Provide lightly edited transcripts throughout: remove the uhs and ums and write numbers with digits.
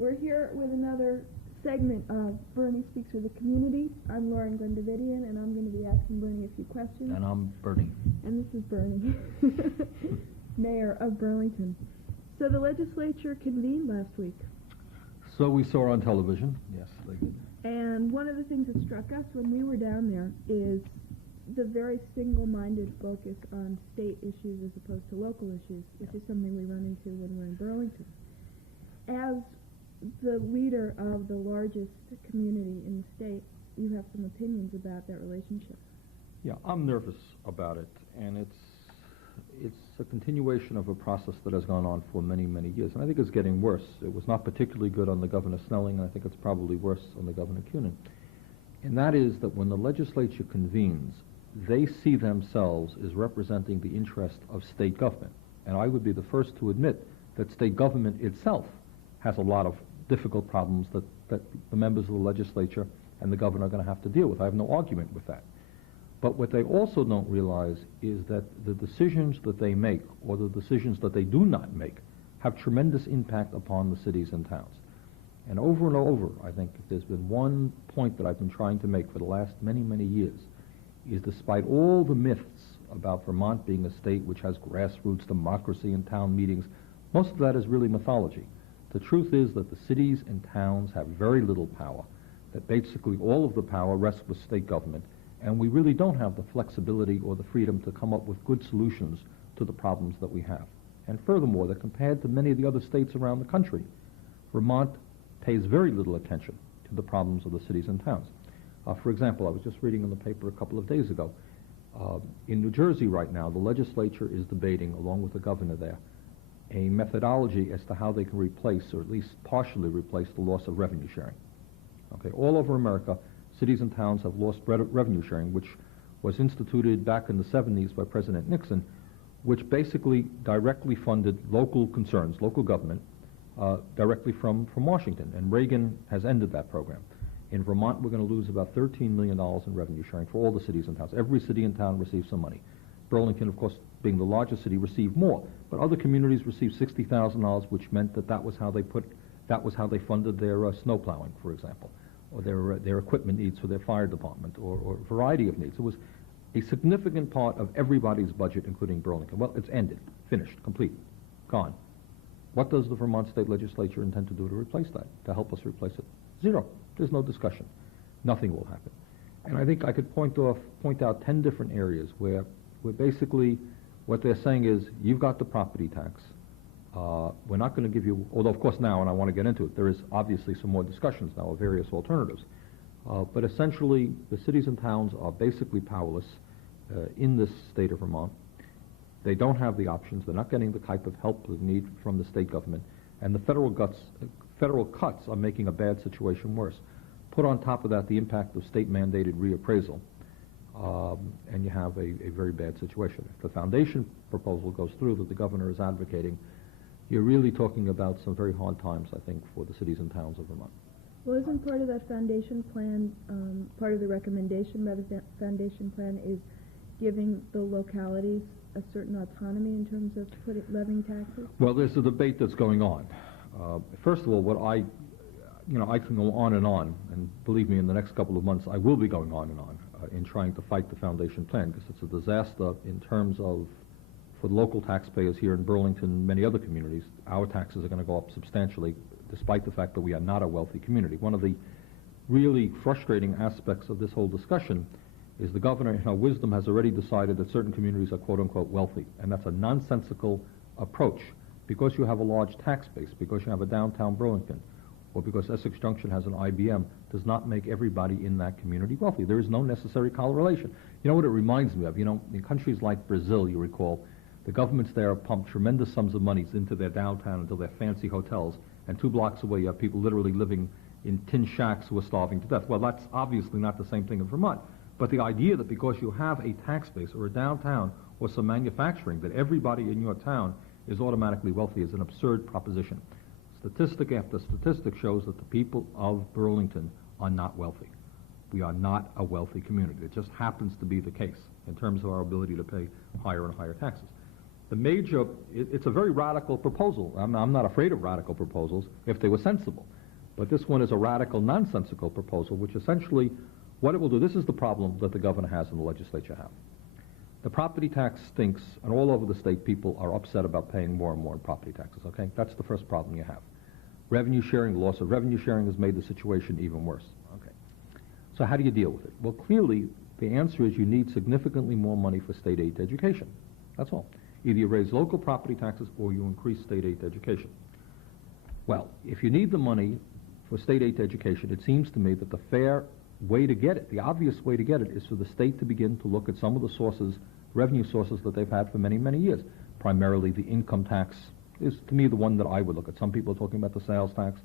We're here with another segment of Bernie Speaks with the Community. I'm Lauren Glendavidian, and I'm going to be asking Bernie a few questions. And I'm Bernie. And this is Bernie, Mayor of Burlington. So the legislature convened last week. So we saw on television. Yes, they did. And one of the things that struck us when we were down there is the very single-minded focus on state issues as opposed to local issues, which is something we run into when we're in Burlington. As the leader of the largest community in the state, you have some opinions about that relationship. Yeah, I'm nervous about it, and it's a continuation of a process that has gone on for many, many years, and I think it's getting worse. It was not particularly good on the Governor Snelling, and I think it's probably worse on the Governor Kunin. And that is that when the legislature convenes, they see themselves as representing the interest of state government. And I would be the first to admit that state government itself has a lot of difficult problems that the members of the legislature and the governor are going to have to deal with. I have no argument with that. But what they also don't realize is that the decisions that they make, or the decisions that they do not make, have tremendous impact upon the cities and towns. And over, I think if there's been one point that I've been trying to make for the last many, many years, is despite all the myths about Vermont being a state which has grassroots democracy in town meetings, most of that is really mythology. The truth is that the cities and towns have very little power, that basically all of the power rests with state government, and we really don't have the flexibility or the freedom to come up with good solutions to the problems that we have. And furthermore, that compared to many of the other states around the country, Vermont pays very little attention to the problems of the cities and towns. For example, I was just reading in the paper a couple of days ago, in New Jersey right now, the legislature is debating, along with the governor there, a methodology as to how they can replace, or at least partially replace, the loss of revenue sharing. Okay, all over America, cities and towns have lost revenue sharing, which was instituted back in the 70s by President Nixon, which basically directly funded local concerns, local government, directly from Washington. And Reagan has ended that program. In Vermont, we're going to lose about $13 million in revenue sharing for all the cities and towns. Every city and town receives some money. Burlington, of course, being the largest city, received more, but other communities received $60,000, which meant that was how they funded their snow plowing, for example, or their equipment needs for their fire department, or a variety of needs. It was a significant part of everybody's budget, including Burlington. Well, it's ended, finished, complete, gone. What does the Vermont State Legislature intend to do to replace that, to help us replace it? Zero. There's no discussion. Nothing will happen. And I think I could point out 10 different areas where basically what they're saying is, you've got the property tax. We're not going to give you, although of course now, and I want to get into it, there is obviously some more discussions now of various alternatives. But essentially, the cities and towns are basically powerless in this state of Vermont. They don't have the options. They're not getting the type of help they need from the state government. And the federal cuts are making a bad situation worse. Put on top of that the impact of state-mandated reappraisal, and you have a very bad situation. If the foundation proposal goes through that the governor is advocating, you're really talking about some very hard times, I think, for the cities and towns of Vermont. Well, isn't part of that foundation plan, part of the recommendation by the foundation plan is giving the localities a certain autonomy in terms of levying taxes? Well, there's a debate that's going on. First of all, I can go on, and believe me, in the next couple of months, I will be going on in trying to fight the foundation plan, because it's a disaster in terms of, for local taxpayers here in Burlington and many other communities, our taxes are going to go up substantially, despite the fact that we are not a wealthy community. One of the really frustrating aspects of this whole discussion is the governor, in her wisdom, has already decided that certain communities are quote-unquote wealthy, and that's a nonsensical approach. Because you have a large tax base, because you have a downtown Burlington, or because Essex Junction has an IBM, does not make everybody in that community wealthy. There is no necessary correlation. You know what it reminds me of? You know, in countries like Brazil, you recall, the governments there pump tremendous sums of money into their downtown, into their fancy hotels, and 2 blocks away you have people literally living in tin shacks who are starving to death. Well, that's obviously not the same thing in Vermont. But the idea that because you have a tax base or a downtown or some manufacturing, that everybody in your town is automatically wealthy is an absurd proposition. Statistic after statistic shows that the people of Burlington are not wealthy. We are not a wealthy community. It just happens to be the case in terms of our ability to pay higher and higher taxes. It's a very radical proposal. I'm not afraid of radical proposals if they were sensible. But this one is a radical, nonsensical proposal, which essentially, what it will do, this is the problem that the governor has and the legislature have. The property tax stinks, and all over the state people are upset about paying more and more in property taxes, okay? That's the first problem you have. Revenue sharing, the loss of revenue sharing has made the situation even worse, okay? So how do you deal with it? Well, clearly, the answer is you need significantly more money for state aid to education. That's all. Either you raise local property taxes or you increase state aid to education. Well, if you need the money for state aid to education, it seems to me that the fair way to get it, the obvious way to get it, is for the state to begin to look at some of the sources, revenue sources that they've had for many, many years. Primarily the income tax is, to me, the one that I would look at. Some people are talking about the sales tax,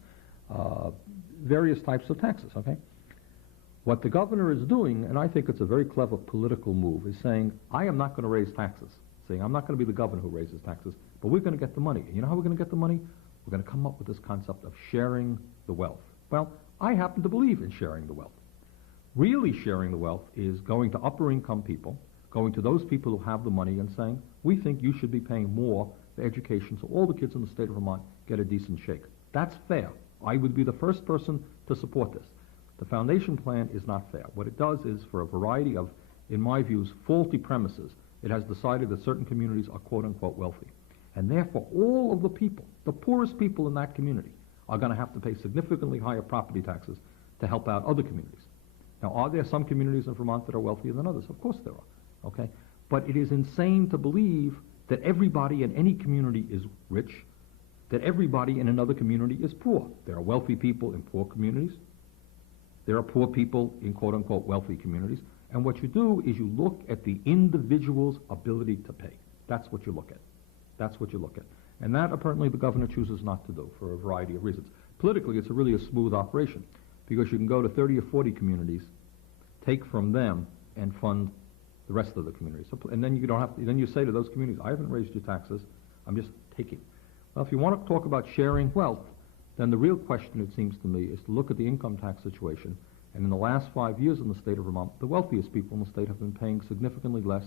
various types of taxes, okay? What the governor is doing, and I think it's a very clever political move, is saying, I am not going to raise taxes. Saying, I'm not going to be the governor who raises taxes, but we're going to get the money. And you know how we're going to get the money? We're going to come up with this concept of sharing the wealth. Well, I happen to believe in sharing the wealth. Really sharing the wealth is going to upper income people, going to those people who have the money and saying, we think you should be paying more for education so all the kids in the state of Vermont get a decent shake. That's fair. I would be the first person to support this. The foundation plan is not fair. What it does is, for a variety of, in my views, faulty premises, it has decided that certain communities are quote-unquote wealthy. And therefore, all of the people, the poorest people in that community, are going to have to pay significantly higher property taxes to help out other communities. Now, are there some communities in Vermont that are wealthier than others? Of course there are, okay? But it is insane to believe that everybody in any community is rich, that everybody in another community is poor. There are wealthy people in poor communities. There are poor people in quote-unquote wealthy communities. And what you do is you look at the individual's ability to pay. That's what you look at. That's what you look at. And that, apparently, the governor chooses not to do for a variety of reasons. Politically, it's really a smooth operation, because you can go to 30 or 40 communities, take from them, and fund the rest of the communities. So, and then you don't have to, then you say to those communities, I haven't raised your taxes, I'm just taking. Well, if you want to talk about sharing wealth, then the real question, it seems to me, is to look at the income tax situation. And in the last 5 years in the state of Vermont, the wealthiest people in the state have been paying significantly less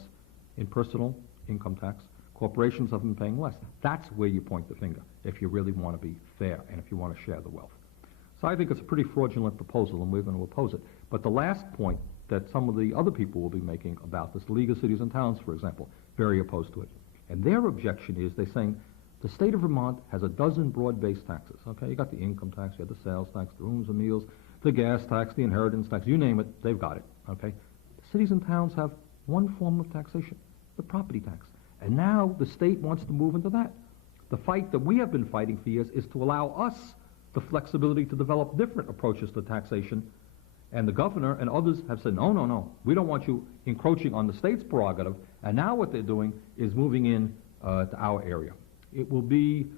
in personal income tax. Corporations have been paying less. That's where you point the finger, if you really want to be fair and if you want to share the wealth. So I think it's a pretty fraudulent proposal, and we're going to oppose it. But the last point that some of the other people will be making about this, the League of Cities and Towns, for example, very opposed to it. And their objection is, they're saying, the state of Vermont has a dozen broad-based taxes. Okay, you got the income tax, you have the sales tax, the rooms and meals, the gas tax, the inheritance tax, you name it, they've got it. Okay, the cities and towns have one form of taxation, the property tax. And now the state wants to move into that. The fight that we have been fighting for years is to allow us the flexibility to develop different approaches to taxation. And the governor and others have said, no, no, no, we don't want you encroaching on the state's prerogative. And now what they're doing is moving in to our area. It will be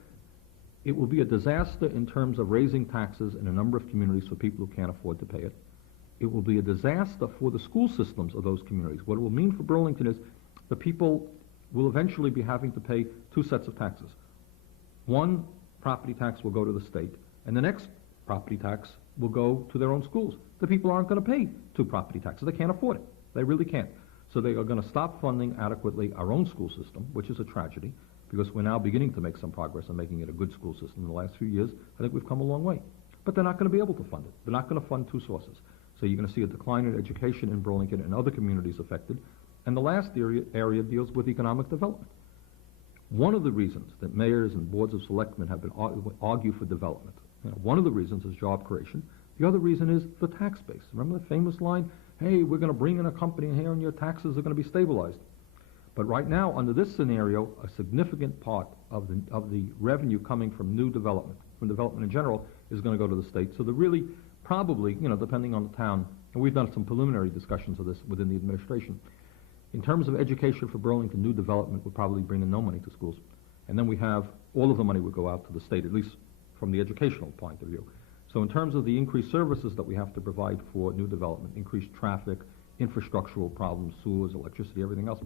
a disaster in terms of raising taxes in a number of communities for people who can't afford to pay it. It will be a disaster for the school systems of those communities. What it will mean for Burlington is the people will eventually be having to pay two sets of taxes. One property tax will go to the state, and the next property tax will go to their own schools. The people aren't going to pay two property taxes. They can't afford it. They really can't. So they are going to stop funding adequately our own school system, which is a tragedy, because we're now beginning to make some progress on making it a good school system. In the last few years, I think we've come a long way. But they're not going to be able to fund it. They're not going to fund two sources. So you're going to see a decline in education in Burlington and other communities affected. And the last area deals with economic development. One of the reasons that mayors and boards of selectmen have been argue for development, one of the reasons is job creation. The other reason is the tax base. Remember the famous line, hey, we're going to bring in a company here and your taxes are going to be stabilized. But right now, under this scenario, a significant part of the revenue coming from new development, from development in general, is going to go to the state. So they're really probably, depending on the town, and we've done some preliminary discussions of this within the administration. In terms of education for Burlington, new development would probably bring in no money to schools. And then we have, all of the money would go out to the state, at least from the educational point of view. So in terms of the increased services that we have to provide for new development, increased traffic, infrastructural problems, sewers, electricity, everything else,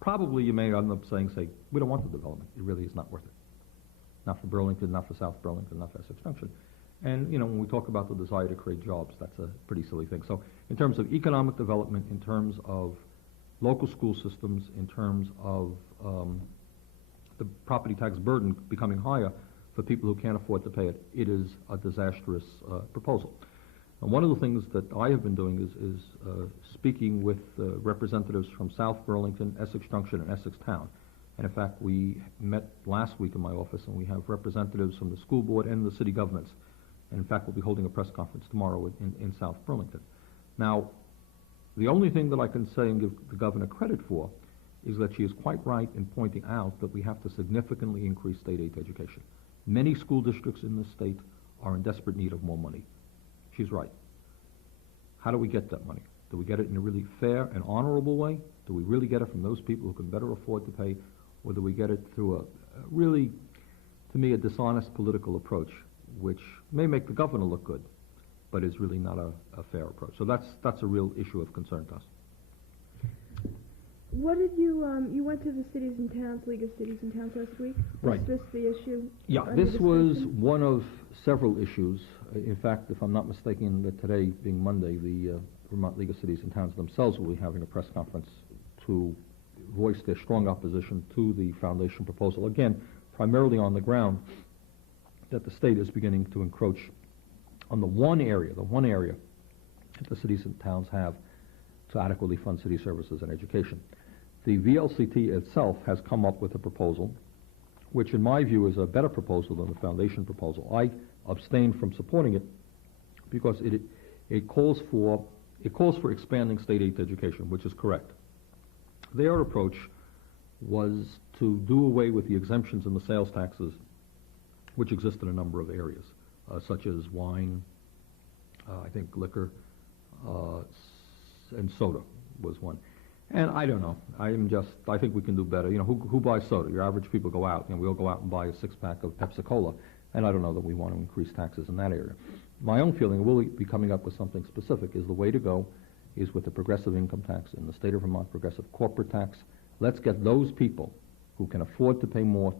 probably you may end up saying, we don't want the development. It really is not worth it. Not for Burlington, not for South Burlington, not for Essex Junction. And, when we talk about the desire to create jobs, that's a pretty silly thing. So in terms of economic development, in terms of local school systems, in terms of the property tax burden becoming higher for people who can't afford to pay it, it is a disastrous proposal. And one of the things that I have been doing is speaking with representatives from South Burlington, Essex Junction, and Essex Town. And in fact, we met last week in my office, and we have representatives from the school board and the city governments. And in fact, we'll be holding a press conference tomorrow in South Burlington. Now, the only thing that I can say and give the governor credit for is that she is quite right in pointing out that we have to significantly increase state aid to education. Many school districts in this state are in desperate need of more money. She's right. How do we get that money? Do we get it in a really fair and honorable way? Do we really get it from those people who can better afford to pay? Or do we get it through a really, to me, a dishonest political approach, which may make the governor look good, but is really not a fair approach. So that's a real issue of concern to us. What did you went to the Cities and Towns, League of Cities and Towns last week? Right. Was this the issue? Yeah, this was one of several issues. In fact, if I'm not mistaken, that today being Monday, the Vermont League of Cities and Towns themselves will be having a press conference to voice their strong opposition to the foundation proposal. Again, primarily on the ground that the state is beginning to encroach on the one area that the cities and towns have to adequately fund city services and education. The VLCT itself has come up with a proposal, which in my view is a better proposal than the foundation proposal. I abstain from supporting it because it calls for expanding state aid to education, which is correct. Their approach was to do away with the exemptions in the sales taxes, which exist in a number of areas, such as wine, I think liquor, and soda was one. And I don't know. I think we can do better. You know, who buys soda? Your average people go out. You know, we all go out and buy a six-pack of Pepsi-Cola, and I don't know that we want to increase taxes in that area. My own feeling, we'll be coming up with something specific, is the way to go is with the progressive income tax in the state of Vermont, progressive corporate tax. Let's get those people who can afford to pay more,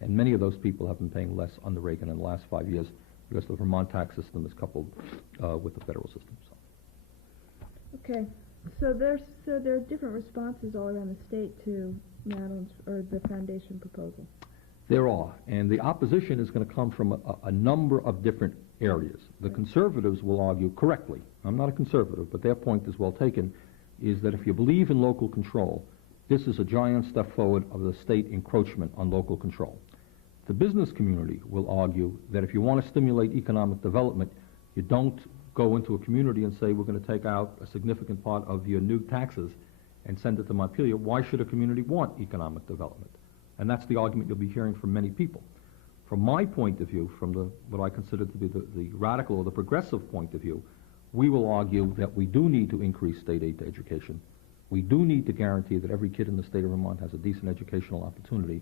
and many of those people have been paying less under Reagan in the last 5 years because the Vermont tax system is coupled with the federal system. So. Okay. So there are different responses all around the state to Madeline's or the foundation proposal. There are, and the opposition is going to come from a number of different areas. The conservatives will argue correctly. I'm not a conservative, but their point is well taken, is that if you believe in local control, this is a giant step forward of the state encroachment on local control. The business community will argue that if you want to stimulate economic development, you don't go into a community and say, we're going to take out a significant part of your new taxes and send it to Montpelier. Why should a community want economic development? And that's the argument you'll be hearing from many people. From my point of view, from what I consider to be the radical or the progressive point of view, we will argue that we do need to increase state aid to education. We do need to guarantee that every kid in the state of Vermont has a decent educational opportunity,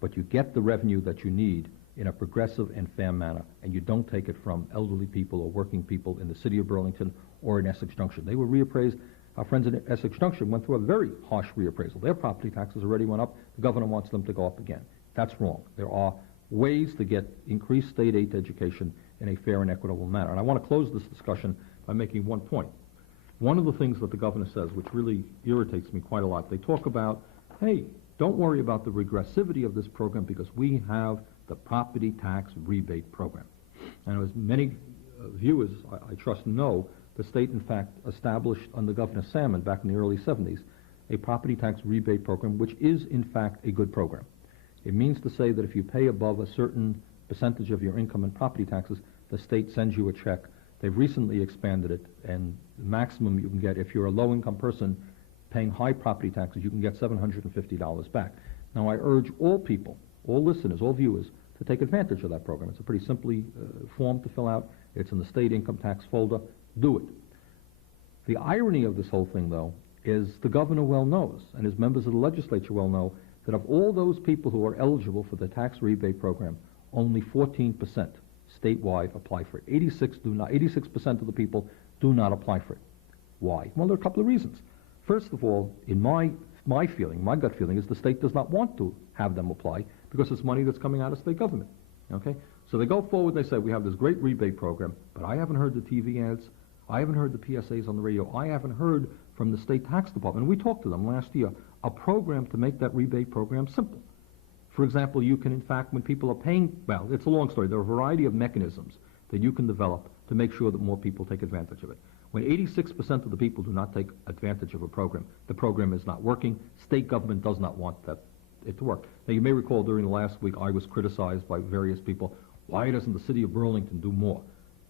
but you get the revenue that you need in a progressive and fair manner, and you don't take it from elderly people or working people in the city of Burlington or in Essex Junction. They were reappraised. Our friends in Essex Junction went through a very harsh reappraisal. Their property taxes already went up. The governor wants them to go up again. That's wrong. There are ways to get increased state aid to education in a fair and equitable manner. And I want to close this discussion by making one point. One of the things that the governor says, which really irritates me quite a lot, they talk about, hey, don't worry about the regressivity of this program because we have the property tax rebate program. And as many viewers, I trust, know, the state, in fact, established under Governor Salmon back in the early 70s a property tax rebate program, which is, in fact, a good program. It means to say that if you pay above a certain percentage of your income in property taxes, the state sends you a check. They've recently expanded it, and the maximum you can get, if you're a low-income person paying high property taxes, you can get $750 back. Now, I urge all people, all listeners, all viewers, to take advantage of that program. It's a pretty simply form to fill out. It's in the state income tax folder. Do it. The irony of this whole thing, though, is the governor well knows, and his members of the legislature well know, that of all those people who are eligible for the tax rebate program, only 14% statewide apply for it. 86% of the people do not apply for it. Why? Well, there are a couple of reasons. First of all, in my feeling, my gut feeling is the state does not want to have them apply because it's money that's coming out of state government. Okay? So they go forward and they say, we have this great rebate program, but I haven't heard the TV ads, I haven't heard the PSAs on the radio, I haven't heard from the state tax department. And we talked to them last year, a program to make that rebate program simple. For example, you can, in fact, when people are paying, well, it's a long story. There are a variety of mechanisms that you can develop to make sure that more people take advantage of it. When 86% of the people do not take advantage of a program, the program is not working. State government does not want it to work. Now, you may recall during the last week I was criticized by various people. Why doesn't the city of Burlington do more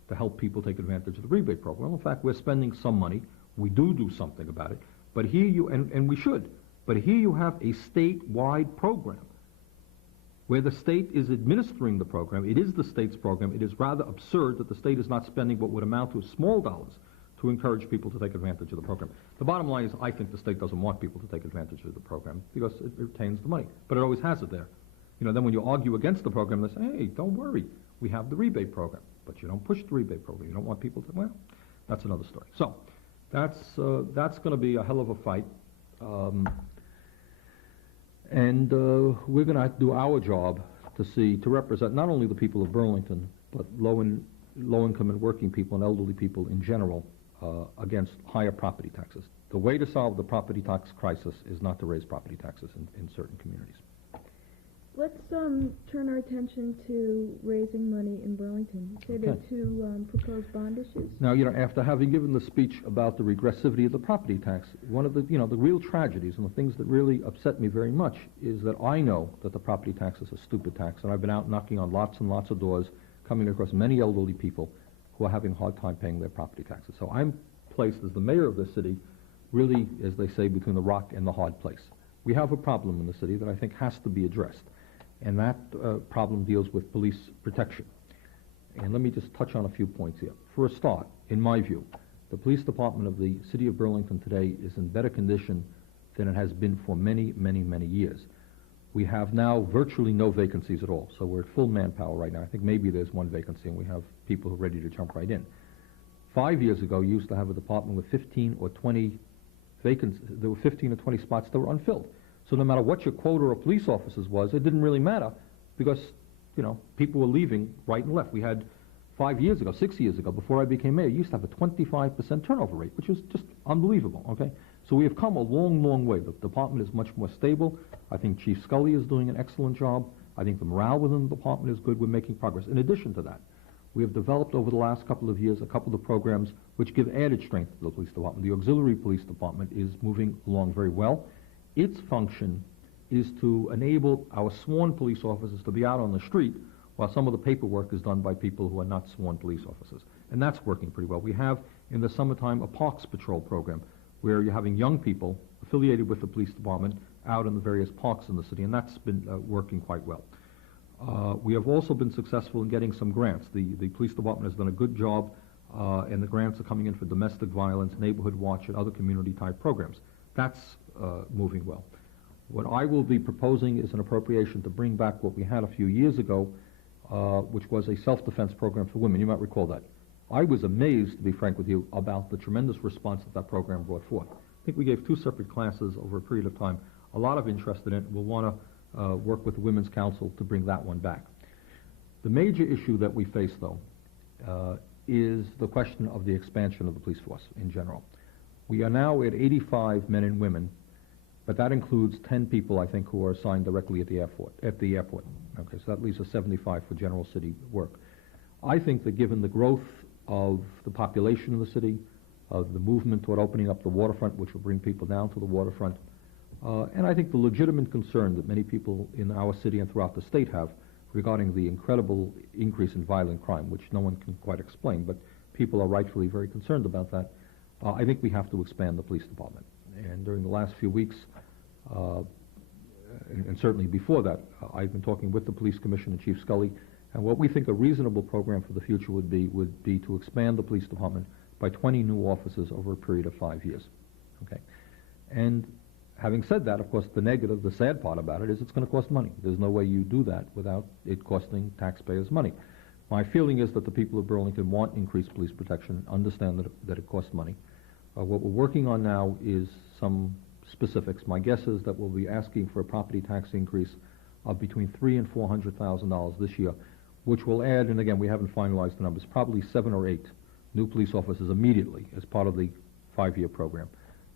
to help people take advantage of the rebate program? Well, in fact, we're spending some money. We do something about it. But here you, and we should, but here you have a statewide program where the state is administering the program. It is the state's program. It is rather absurd that the state is not spending what would amount to small dollars to encourage people to take advantage of the program. The bottom line is I think the state doesn't want people to take advantage of the program because it retains the money, but it always has it there. You know, then when you argue against the program, they say, hey, don't worry, we have the rebate program, but you don't push the rebate program. You don't want people to, well, that's another story. So that's going to be a hell of a fight. And we're going to do our job to represent not only the people of Burlington, but low-income and working people and elderly people in general against higher property taxes. The way to solve the property tax crisis is not to raise property taxes in certain communities. Let's turn our attention to raising money in Burlington. You say there are two proposed bond issues. Now, you know, after having given the speech about the regressivity of the property tax, one of the, you know, the real tragedies and the things that really upset me very much is that I know that the property tax is a stupid tax, and I've been out knocking on lots and lots of doors, coming across many elderly people who are having a hard time paying their property taxes. So I'm placed as the mayor of the city, really, as they say, between the rock and the hard place. We have a problem in the city that I think has to be addressed, and that problem deals with police protection. And let me just touch on a few points here. For a start, in my view, the police department of the city of Burlington today is in better condition than it has been for many, many, many years. We have now virtually no vacancies at all, so we're at full manpower right now. I think maybe there's one vacancy, and we have people who are ready to jump right in. 5 years ago, you used to have a department with 15 or 20 vacancies. There were 15 or 20 spots that were unfilled. So no matter what your quota of police officers was, it didn't really matter because, you know, people were leaving right and left. We had 5 years ago, 6 years ago, before I became mayor, you used to have a 25% turnover rate, which was just unbelievable, okay? So we have come a long, long way. The department is much more stable. I think Chief Scully is doing an excellent job. I think the morale within the department is good. We're making progress. In addition to that, we have developed over the last couple of years a couple of programs which give added strength to the police department. The auxiliary police department is moving along very well. Its function is to enable our sworn police officers to be out on the street while some of the paperwork is done by people who are not sworn police officers. And that's working pretty well. We have, in the summertime, a parks patrol program where you're having young people affiliated with the police department out in the various parks in the city, and that's been working quite well. We have also been successful in getting some grants. The police department has done a good job, and the grants are coming in for domestic violence, neighborhood watch, and other community-type programs. That's moving well. What I will be proposing is an appropriation to bring back what we had a few years ago, which was a self-defense program for women. You might recall that. I was amazed, to be frank with you, about the tremendous response that program brought forth. I think we gave 2 separate classes over a period of time. A lot of interest in it. We'll want to work with the Women's Council to bring that one back. The major issue that we face, though, is the question of the expansion of the police force in general. We are now at 85 men and women, but that includes 10 people, I think, who are assigned directly at the airport. Okay, so that leaves us 75 for general city work. I think that given the growth of the population in the city, of the movement toward opening up the waterfront, which will bring people down to the waterfront, and I think the legitimate concern that many people in our city and throughout the state have regarding the incredible increase in violent crime, which no one can quite explain, but people are rightfully very concerned about that. I think we have to expand the police department. And during the last few weeks, and certainly before that, I've been talking with the Police Commission and Chief Scully, and what we think a reasonable program for the future would be to expand the police department by 20 new officers over a period of 5 years. Okay, and having said that, of course, the negative, the sad part about it is it's going to cost money. There's no way you do that without it costing taxpayers money. My feeling is that the people of Burlington want increased police protection, understand that it costs money. What we're working on now is some specifics. My guess is that we'll be asking for a property tax increase of between $300,000 and $400,000 this year, which will add, and again, we haven't finalized the numbers, probably 7 or 8 new police officers immediately as part of the 5-year program.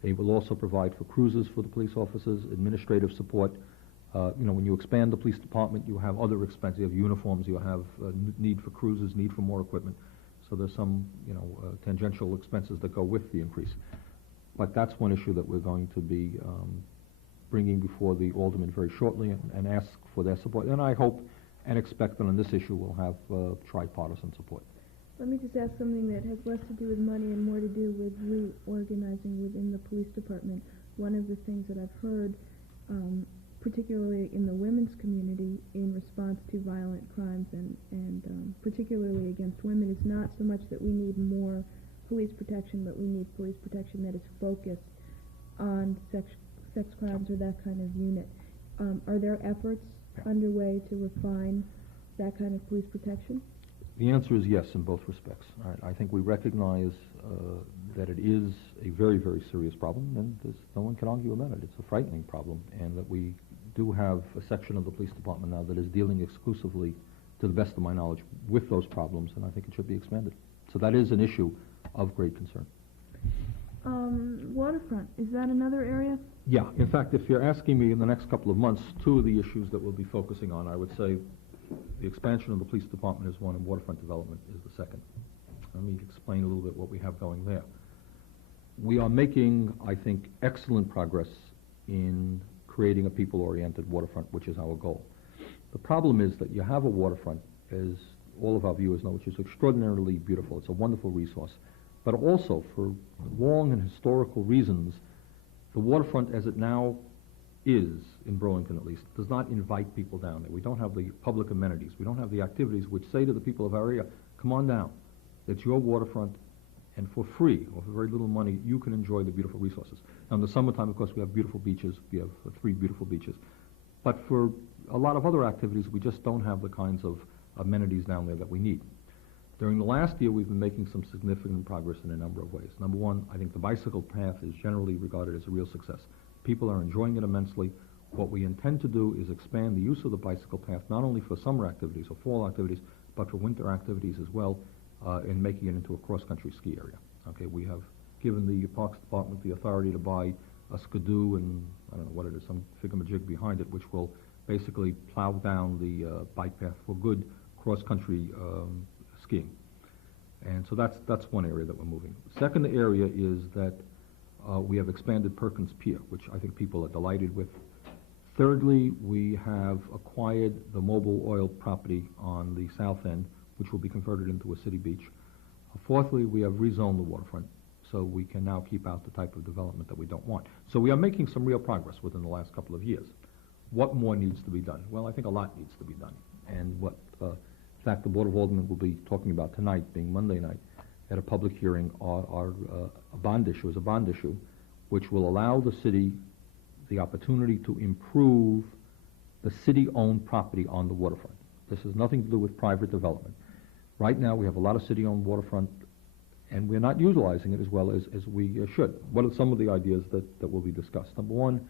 They will also provide for cruises for the police officers, administrative support, When you expand the police department, you have other expenses. You have uniforms, you have need for cruisers, need for more equipment. So there's some, tangential expenses that go with the increase. But that's one issue that we're going to be bringing before the aldermen very shortly and ask for their support. And I hope and expect that on this issue we'll have tripartisan support. Let me just ask something that has less to do with money and more to do with reorganizing within the police department. One of the things that I've heard, particularly in the women's community, in response to violent crimes and particularly against women, is not so much that we need more police protection, but we need police protection that is focused on sex crimes or that kind of unit. Are there efforts underway to refine that kind of police protection? The answer is yes in both respects. I think we recognize that it is a very, very serious problem, and no one can argue about it. It's a frightening problem, and that we do have a section of the police department now that is dealing exclusively, to the best of my knowledge, with those problems, and I think it should be expanded. So that is an issue of great concern. Waterfront, is that another area? Yeah. In fact, if you're asking me in the next couple of months, two of the issues that we'll be focusing on, I would say the expansion of the police department is one, and waterfront development is the second. Let me explain a little bit what we have going there. We are making, I think, excellent progress in creating a people-oriented waterfront, which is our goal. The problem is that you have a waterfront, as all of our viewers know, which is extraordinarily beautiful. It's a wonderful resource. But also, for long and historical reasons, the waterfront as it now is, in Burlington at least, does not invite people down there. We don't have the public amenities. We don't have the activities which say to the people of our area, come on down. It's your waterfront, and for free, or for very little money, you can enjoy the beautiful resources. Now, in the summertime, of course, we have beautiful beaches. We have 3 beautiful beaches. But for a lot of other activities, we just don't have the kinds of amenities down there that we need. During the last year, we've been making some significant progress in a number of ways. Number one, I think the bicycle path is generally regarded as a real success. People are enjoying it immensely. What we intend to do is expand the use of the bicycle path, not only for summer activities or fall activities, but for winter activities as well, in making it into a cross-country ski area. Okay, we have given the Parks Department the authority to buy a skidoo and, I don't know what it is, some figure-majig behind it, which will basically plow down the bike path for good cross-country skiing. And so that's one area that we're moving. Second area is that we have expanded Perkins Pier, which I think people are delighted with. Thirdly, we have acquired the mobile oil property on the south end, which will be converted into a city beach. Fourthly, we have rezoned the waterfront, so we can now keep out the type of development that we don't want. So we are making some real progress within the last couple of years. What more needs to be done? Well, I think a lot needs to be done. And what, in fact, the Board of Aldermen will be talking about tonight, being Monday night, at a public hearing, a bond issue, which will allow the city the opportunity to improve the city-owned property on the waterfront. This has nothing to do with private development. Right now, we have a lot of city-owned waterfront, and we're not utilizing it as well as we should. What are some of the ideas that will be discussed? Number one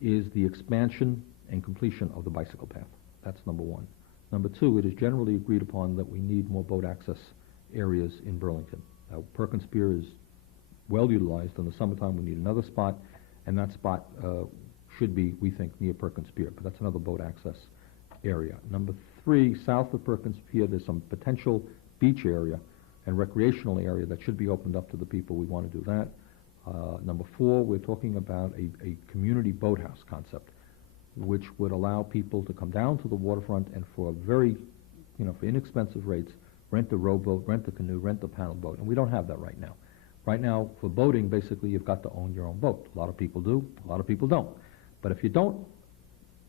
is the expansion and completion of the bicycle path. That's number one. Number two, it is generally agreed upon that we need more boat access areas in Burlington. Now, Perkins Pier is well utilized. In the summertime, we need another spot, and that spot should be, we think, near Perkins Pier, but that's another boat access area. Number three, south of Perkins Pier, there's some potential beach area and recreational area that should be opened up to the people. We want to do that. Number four, we're talking about a community boathouse concept, which would allow people to come down to the waterfront and for very, for inexpensive rates, rent a rowboat, rent a canoe, rent a paddle boat, and we don't have that right now. Right now, for boating, basically, you've got to own your own boat. A lot of people do, a lot of people don't. But if you don't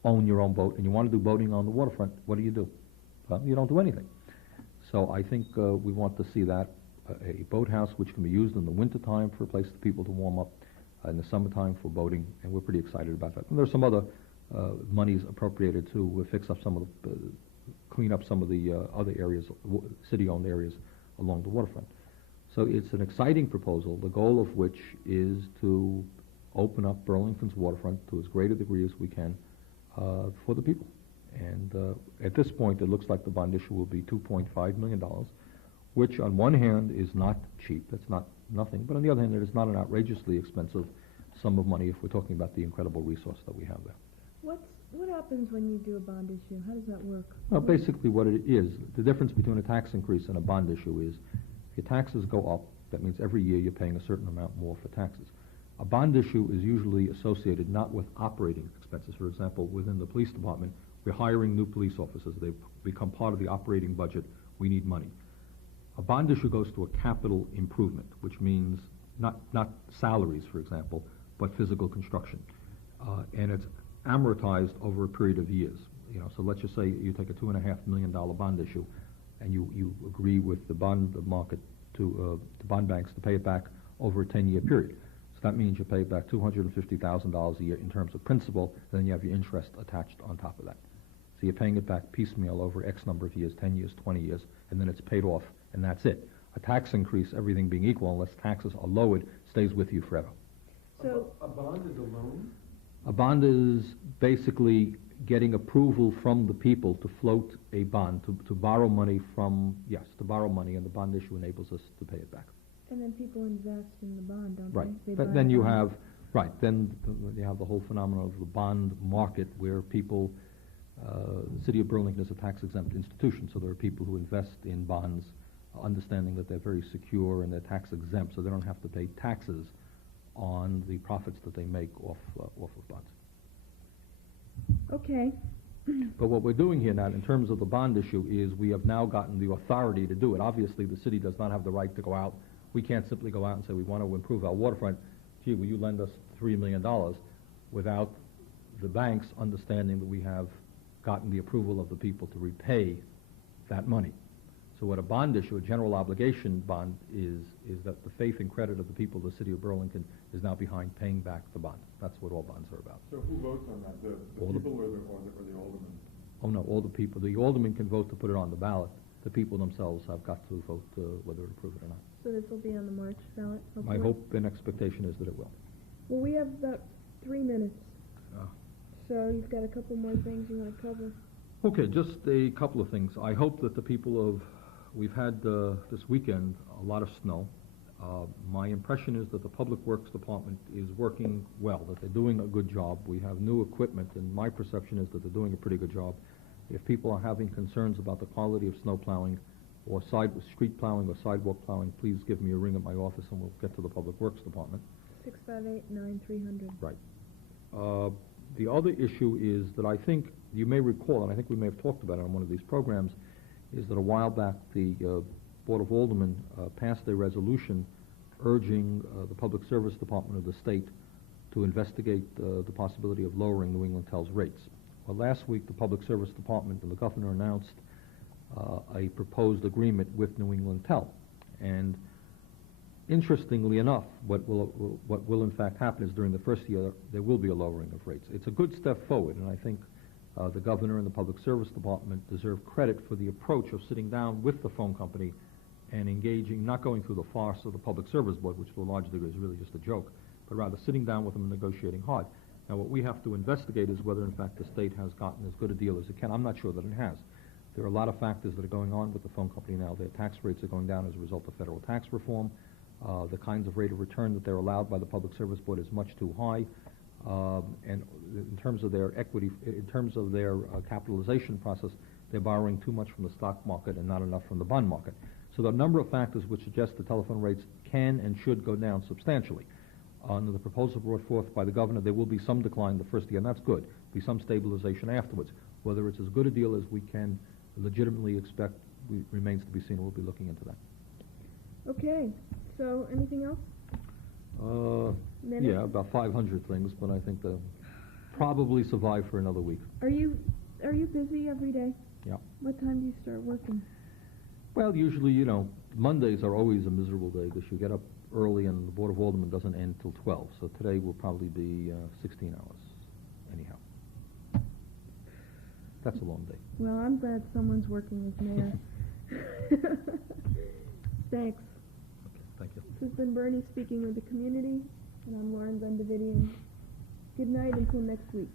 own your own boat and you want to do boating on the waterfront, what do? Well, you don't do anything. So I think we want to see that, a boathouse which can be used in the wintertime for a place for people to warm up, in the summertime for boating, and we're pretty excited about that. And there's some other monies appropriated to fix up some of the, clean up some of the other areas, city-owned areas along the waterfront. So it's an exciting proposal, the goal of which is to open up Burlington's waterfront to as great a degree as we can for the people. And at this point, it looks like the bond issue will be $2.5 million, which on one hand is not cheap, that's not nothing, but on the other hand, it is not an outrageously expensive sum of money if we're talking about the incredible resource that we have there. What happens when you do a bond issue? How does that work? Well, basically what it is, the difference between a tax increase and a bond issue is, if your taxes go up, that means every year you're paying a certain amount more for taxes. A bond issue is usually associated not with operating expenses. For example, within the police department, we're hiring new police officers. They become part of the operating budget. We need money. A bond issue goes to a capital improvement, which means not salaries, for example, but physical construction. And it's amortized over a period of years. So let's just say you take a $2.5 million bond issue, and you agree with the bond market to the bond banks to pay it back over a 10-year period. So that means you pay back $250,000 a year in terms of principal, and then you have your interest attached on top of that. So you're paying it back piecemeal over X number of years, 10 years, 20 years, and then it's paid off, and that's it. A tax increase, everything being equal, unless taxes are lowered, stays with you forever. So A bond is a loan? A bond is basically getting approval from the people to float a bond, to borrow money to borrow money, and the bond issue enables us to pay it back. and then people invest in the bond, don't Right. they? But then you have, then you have the whole phenomenon of the bond market where people, the city of Burlington is a tax-exempt institution, so there are people who invest in bonds, understanding that they're very secure and they're tax-exempt, so they don't have to pay taxes on the profits that they make off of bonds. Okay. But what we're doing here now, in terms of the bond issue, is we have now gotten the authority to do it. Obviously, the city does not have the right to go out. We can't simply go out and say we want to improve our waterfront. Gee, will you lend us $3 million without the banks understanding that we have gotten the approval of the people to repay that money. So what a bond issue, a general obligation bond, is that the faith and credit of the people of the city of Burlington is now behind paying back the bond. That's what all bonds are about. So who votes on that? The All the- people or the aldermen? Oh, no, all the people. The aldermen can vote to put it on the ballot. The people themselves have got to vote whether to approve it or not. So this will be on the March ballot, My hopefully? hope and expectation is that it will. Well, we have about 3 minutes, Ah. so you've got a couple more things you want to cover. Okay, just a couple of things. I hope that the people we've had this weekend a lot of snow. My impression is that the Public Works Department is working well, that they're doing a good job. We have new equipment, and my perception is that they're doing a pretty good job. If people are having concerns about the quality of snow plowing or street plowing or sidewalk plowing, please give me a ring at my office and we'll get to the Public Works Department. 658-9300. Right. The other issue is that I think you may recall, and I think we may have talked about it on one of these programs, is that a while back the Board of Aldermen passed a resolution urging the Public Service Department of the state to investigate the possibility of lowering New England Tel's rates. Well, last week the Public Service Department and the governor announced a proposed agreement with New England Tel, and interestingly enough, what will in fact happen is during the first year there will be a lowering of rates. It's a good step forward, and I think the governor and the Public Service Department deserve credit for the approach of sitting down with the phone company and engaging, not going through the farce of the Public Service Board, which to a large degree is really just a joke, but rather sitting down with them and negotiating hard. Now, what we have to investigate is whether in fact the state has gotten as good a deal as it can. I'm not sure that it has. There are a lot of factors that are going on with the phone company now. Their tax rates are going down as a result of federal tax reform. The kinds of rate of return that they're allowed by the Public Service Board is much too high. And in terms of their equity, in terms of their capitalization process, they're borrowing too much from the stock market and not enough from the bond market. So there are a number of factors which suggest the telephone rates can and should go down substantially. Under the proposal brought forth by the governor, there will be some decline the first year, and that's good. Be some stabilization afterwards. Whether it's as good a deal as we can legitimately expect remains to be seen. We'll be looking into that. Okay, so anything else? Minute? Yeah, about 500 things, but I think they'll probably survive for another week. Are you busy every day? Yeah. What time do you start working? Well, usually, Mondays are always a miserable day because you get up early and the Board of Aldermen doesn't end till 12. So today will probably be 16 hours, anyhow. That's a long day. Well, I'm glad someone's working as mayor. Thanks. Okay, thank you. This has been Bernie speaking with the community, and I'm Lauren Bendavidian. Good night until next week.